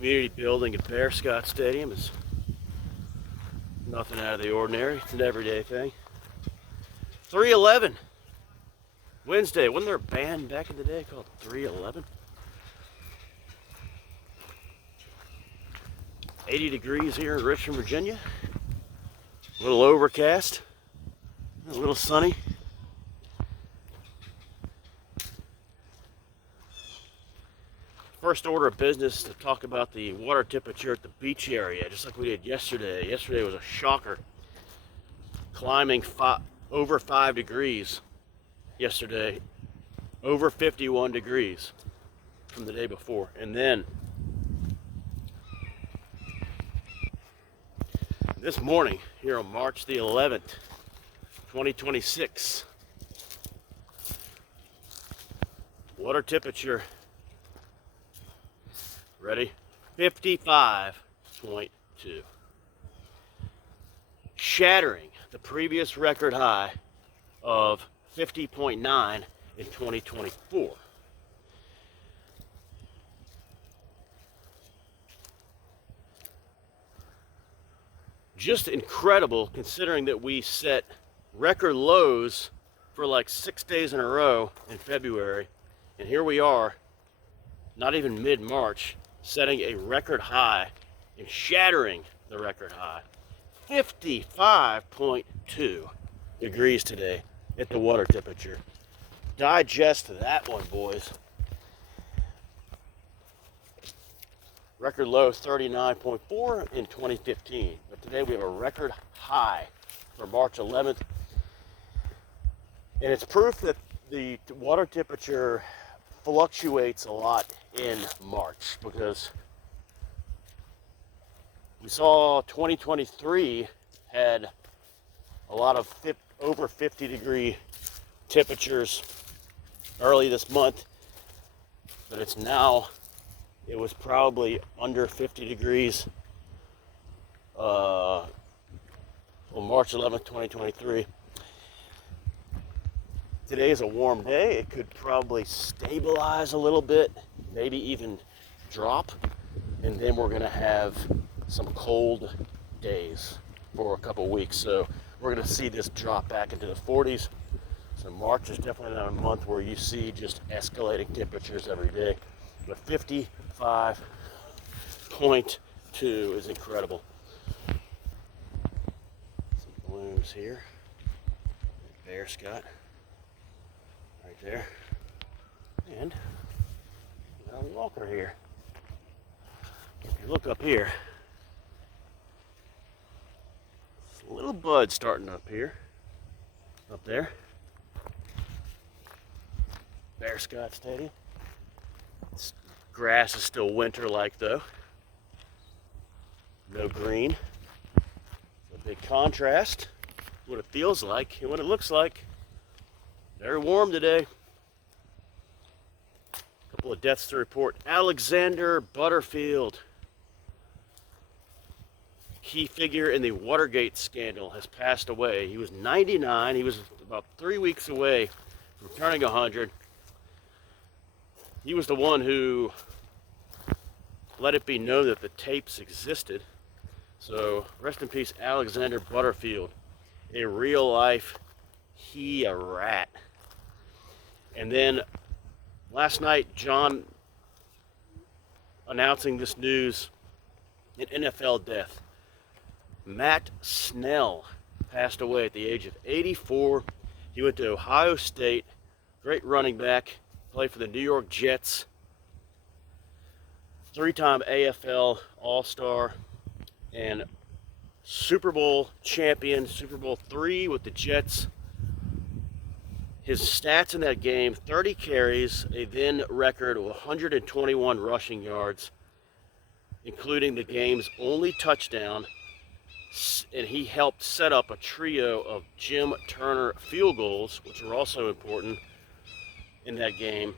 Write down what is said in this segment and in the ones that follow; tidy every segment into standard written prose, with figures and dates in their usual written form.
community building at Bearscott Stadium is nothing out of the ordinary. It's an everyday thing. 311 Wednesday. Wasn't there a band back in the day called 311? 80 degrees here in Richmond, Virginia. A little overcast, a little sunny. First order of business to talk about the water temperature at the beach area, just like we did yesterday. Yesterday was a shocker, climbing over 5 degrees yesterday, over 51 degrees from the day before. And then this morning, here on March the 11th, 2026, water temperature, ready? 55.2. Shattering the previous record high of 50.9 in 2024. Just incredible considering that we set record lows for like 6 days in a row in February, and here we are, not even mid-March, setting a record high and shattering the record high. 55.2 degrees today at the water temperature. Digest that one, boys. Record low 39.4 in 2015. But today we have a record high for March 11th. And it's proof that the water temperature fluctuates a lot in March, because we saw 2023 had a lot of over 50 degree temperatures early this month, but it was probably under 50 degrees on March 11th, 2023. Today is a warm day. It could probably stabilize a little bit, maybe even drop, and then we're going to have some cold days for a couple weeks. So we're going to see this drop back into the 40s. So March is definitely not a month where you see just escalating temperatures every day. But 55.2 is incredible. Some blooms here. Bearscott. Right there. And we got a walker here. If you look up here, there's a little bud starting up here. Up there. Bearscott Stadium. Grass is still winter-like though. No green. A big contrast. What it feels like and what it looks like. Very warm today. A couple of deaths to report. Alexander Butterfield, key figure in the Watergate scandal, has passed away. He was 99. He was about 3 weeks away from turning 100. He was the one who let it be known that the tapes existed. So rest in peace, Alexander Butterfield, a real life a rat. And then last night, John announcing this news, an NFL death. Matt Snell passed away at the age of 84. He went to Ohio State, great running back, played for the New York Jets, 3-time AFL All-Star, and Super Bowl champion, Super Bowl III with the Jets. His stats in that game, 30 carries, a then record of 121 rushing yards, including the game's only touchdown, and he helped set up a trio of Jim Turner field goals, which were also important in that game.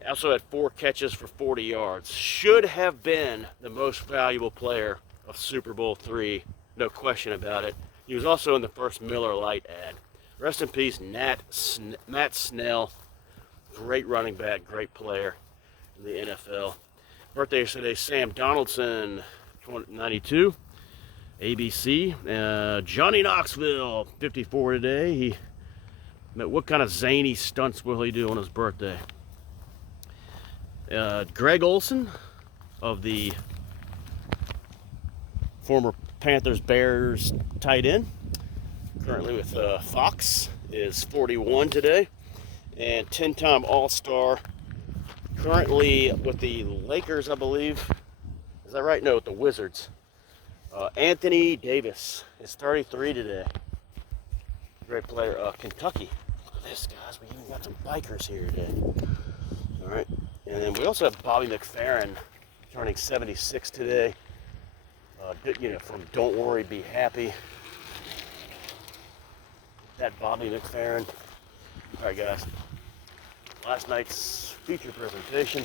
He also had 4 catches for 40 yards. Should have been the most valuable player of Super Bowl III, no question about it. He was also in the first Miller Lite ad. Rest in peace, Matt Snell. Great running back, great player in the NFL. Birthday today, Sam Donaldson, 92. ABC. Johnny Knoxville, 54 today. What kind of zany stunts will he do on his birthday? Greg Olson of the former Panthers Bears tight end, currently with Fox, is 41 today. And 10-time All-Star, currently with the Lakers, I believe. Is that right? No, with the Wizards. Anthony Davis is 33 today. Great player. Kentucky. Look at this, guys. We even got some bikers here today. All right. And then we also have Bobby McFerrin turning 76 today. From Don't Worry, Be Happy. That Bobby McFerrin. All right, guys. Last night's feature presentation.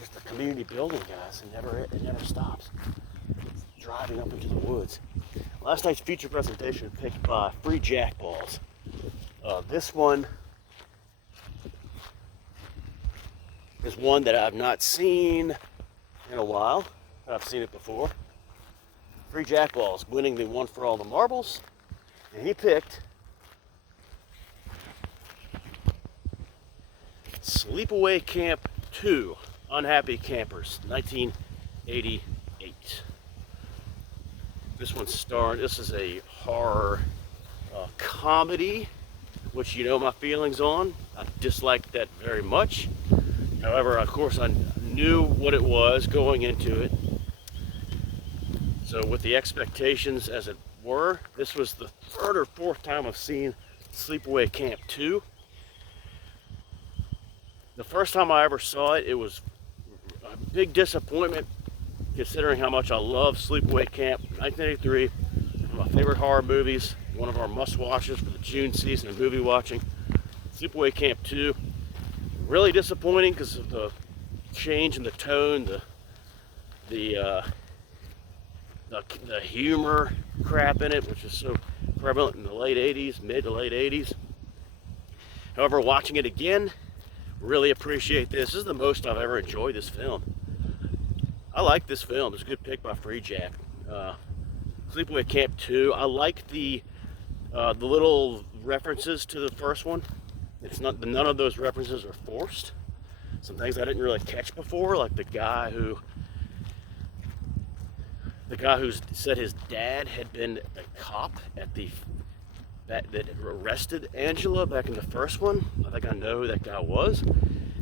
Just a community building, guys. It never stops. It's driving up into the woods. Last night's feature presentation picked by Free Jack Balls. This one is one that I've not seen in a while. I've seen it before. Free Jack Balls winning the One for All the Marbles. And he picked Sleepaway Camp 2, Unhappy Campers, 1988. This is a horror comedy, which you know my feelings on. I disliked that very much. However, of course, I knew what it was going into it. So with the expectations as it were, this was the third or fourth time I've seen Sleepaway Camp 2. The first time I ever saw it, it was a big disappointment considering how much I love Sleepaway Camp. 1983, one of my favorite horror movies, one of our must-watches for the June season of movie watching. Sleepaway Camp 2, really disappointing because of the change in the tone, the humor crap in it, which is so prevalent in the late 80s, mid to late 80s. However, watching it again, really appreciate this. This is the most I've ever enjoyed this film. I like this film. It's a good pick by Free Jack. Sleepaway Camp 2. I like the little references to the first one. It's not, none of those references are forced. Some things I didn't really catch before, like the guy who said his dad had been a cop at that arrested Angela back in the first one. I think I know who that guy was.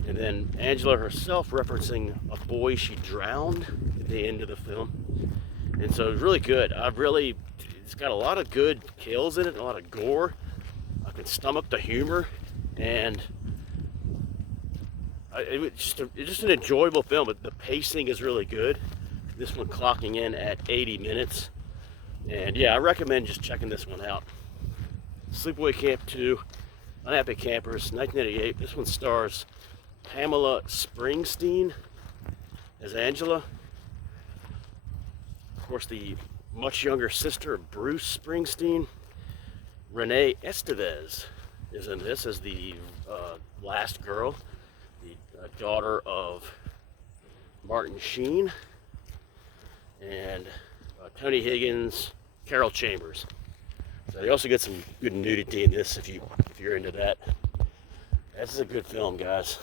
And then Angela herself referencing a boy she drowned at the end of the film. And so it's really good. It's got a lot of good kills in it, a lot of gore. I can stomach the humor, and it's just an enjoyable film. But the pacing is really good. This one clocking in at 80 minutes. And yeah, I recommend just checking this one out. Sleepaway Camp 2, Unhappy Campers, 1988. This one stars Pamela Springsteen as Angela. Of course, the much younger sister of Bruce Springsteen, Renee Estevez, is in this as the last girl, the daughter of Martin Sheen, and Tony Higgins, Carol Chambers. So you also get some good nudity in this if you're into that. This is a good film, guys.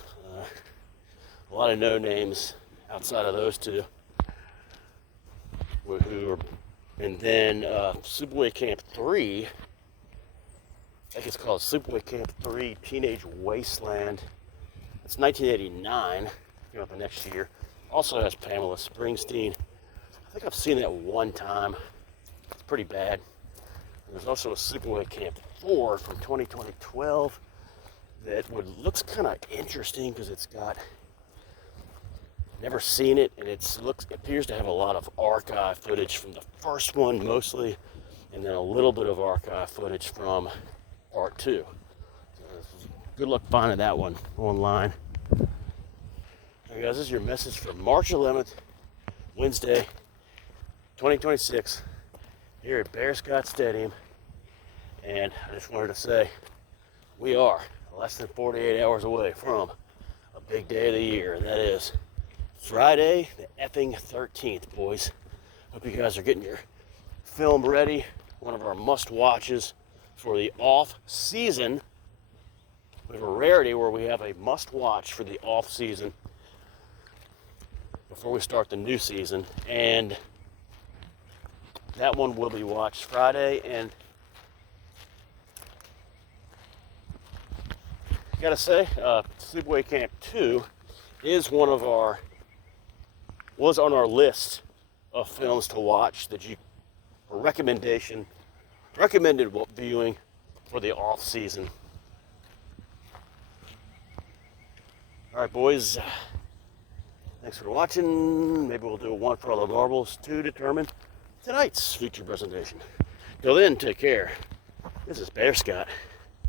A lot of no names outside of those two. And then Sleepaway Camp 3. I think it's called Sleepaway Camp 3 Teenage Wasteland. It's 1989. Came out the next year. Also has Pamela Springsteen. I think I've seen that one time. It's pretty bad. There's also a Sleepaway Camp 4 from 2012 that looks kind of interesting because it's got, never seen it, and it appears to have a lot of archive footage from the first one mostly, and then a little bit of archive footage from part 2. So good luck finding that one online. Hey guys, this is your message for March 11th, Wednesday, 2026. Here at Bearscott Stadium, and I just wanted to say we are less than 48 hours away from a big day of the year, and that is Friday, the effing 13th, boys. Hope you guys are getting your film ready. One of our must-watches for the off-season. We have a rarity where we have a must-watch for the off-season before we start the new season. And that one will be watched Friday. And gotta say, Sleepaway Camp 2 is was on our list of films to watch that recommended viewing for the off season. All right, boys. Thanks for watching. Maybe we'll do one for all the marbles to determine tonight's feature presentation. Till then, take care. This is Bearscott.